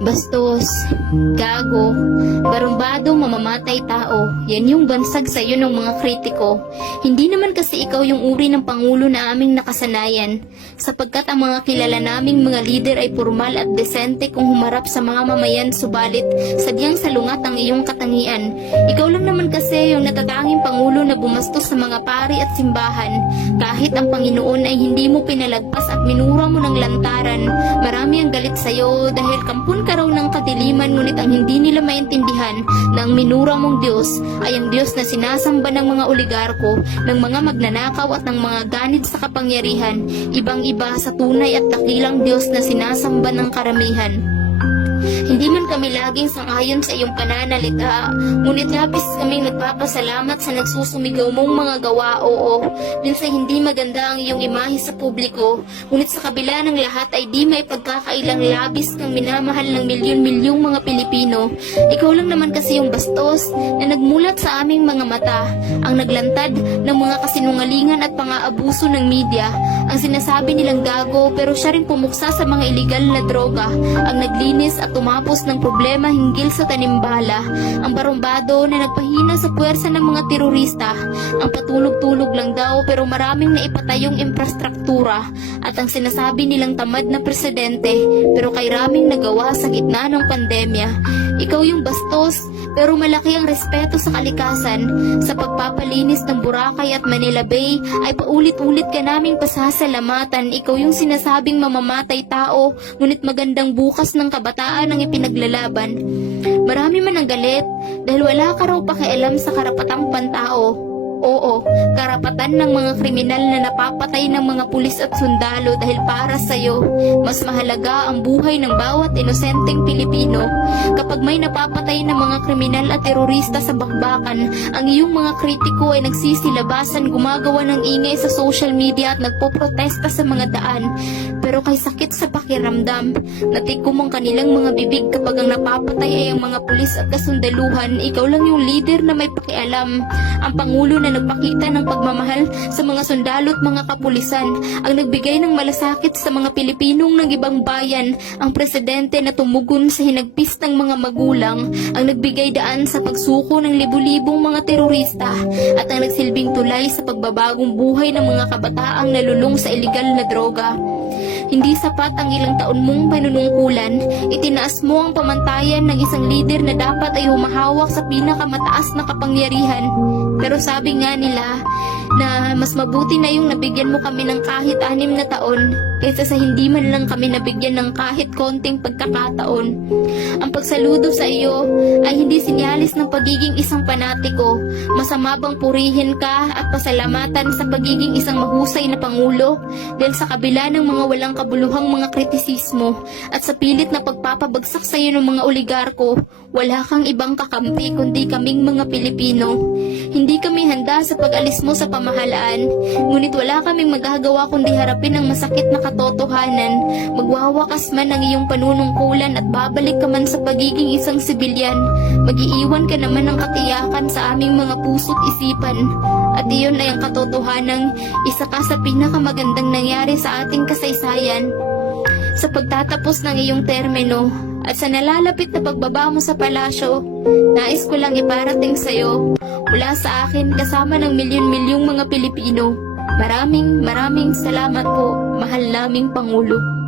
bastos, gago, barumbado, mamamatay tao. Yan yung bansag sa'yo ng mga kritiko. Hindi naman kasi ikaw yung uri ng pangulo na aming nakasanayan, sapagkat ang mga kilala naming mga lider ay formal at desente kung humarap sa mga mamayan, subalit sadyang salungat ang iyong katangian. Ikaw lang naman kasi yung natatanging pangulo na bumastos sa mga pari at simbahan. Kahit ang Panginoon ay hindi mo pinalagpas at minura mo ng lantaran, marami ang galit sa'yo dahil kampun ka raw ng kadiliman, ngunit ang hindi nila maintindihan na ang minura mong Diyos ay ang Diyos na sinasamba ng mga oligarko, ng mga magnanakaw at ng mga ganid sa kapangyarihan, ibang-iba sa tunay at dakilang Diyos na sinasamba ng karamihan. Hindi man kami laging sangayon sa iyong pananalita, ngunit labis kaming nagpapasalamat sa nagsusumigaw mong mga gawa. Oo, minsan hindi maganda ang iyong imahe sa publiko, ngunit sa kabila ng lahat ay di may pagkakailang labis ng minamahal ng milyon-milyong mga Pilipino. Ikaw lang naman kasi yung bastos na nagmulat sa aming mga mata, ang naglantad ng mga kasinungalingan at pang-aabuso ng media, ang sinasabi nilang gago pero siya rin pumuksa sa mga iligal na droga, ang naglinis at tumapos ng problema hinggil sa tanimbala, ang barumbado na nagpahina sa puwersa ng mga terorista, ang patulog-tulog lang daw pero maraming naipatayong infrastruktura, at ang sinasabi nilang tamad na presidente pero kay raming nagawa sa gitna ng pandemya. Ikaw yung bastos pero malaki ang respeto sa kalikasan. Sa pagpapalinis ng Boracay at Manila Bay ay paulit-ulit ka naming pasasalamatan. Ikaw yung sinasabing mamamatay tao, ngunit magandang bukas ng kabataan ang ipinaglalaban. Marami man ang galit dahil wala ka raw pakialam sa karapatang pantao. Oo, karapatan ng mga kriminal na napapatay ng mga pulis at sundalo dahil para sa'yo, mas mahalaga ang buhay ng bawat inosenteng Pilipino. Kapag may napapatay ng mga kriminal at terorista sa bakbakan, ang iyong mga kritiko ay nagsisilabasan, gumagawa ng ingay sa social media at nagpoprotesta sa mga daan. Pero kay sakit sa pakiramdam, natikom ang kanilang mga bibig kapag ang napapatay ay ang mga pulis at kasundaluhan. Ikaw lang yung leader na may pakialam, ang pangulo na nagpakita ng pagmamahal sa mga sundalo at mga kapulisan, ang nagbigay ng malasakit sa mga Pilipinong ng ibang bayan, ang presidente na tumugon sa hinagpis ng mga magulang, ang nagbigay daan sa pagsuko ng libu-libong mga terorista, at ang nagsilbing tulay sa pagbabagong buhay ng mga kabataang nalulung sa iligal na droga. Hindi sapat ang ilang taon mong panunungkulan, itinaas mo ang pamantayan ng isang lider na dapat ay humahawak sa pinakamataas na kapangyarihan. Pero sabi nga nila na mas mabuti na yung nabigyan mo kami ng kahit 6 na taon kaysa sa hindi man lang kami nabigyan ng kahit konting pagkakataon. Ang pagsaludo sa iyo ay hindi sinyalis ng pagiging isang panatiko. Masama bang purihin ka at pasalamatan sa pagiging isang mahusay na pangulo dahil sa kabila ng mga walang kabuluhang mga kritisismo at sa pilit na pagpapabagsak sa iyo ng mga oligarko, wala kang ibang kakampi kundi kaming mga Pilipino. Hindi kami handa sa pag-alis mo sa pamahalaan, ngunit wala kaming magagawa kundi harapin ang masakit na katotohanan. Magwawakas man ang iyong panunungkulan at babalik ka man sa pagiging isang sibilyan, mag-iiwan ka naman ng katiyakan sa aming mga puso't isipan. At iyon ay ang katotohanang isa ka sa pinakamagandang nangyari sa ating kasaysayan. Sa pagtatapos ng iyong termino at sa nalalapit na pagbaba mo sa palasyo, nais ko lang iparating sa iyo mula sa akin kasama ng milyon-milyong mga Pilipino. Maraming salamat po, mahal naming Pangulo.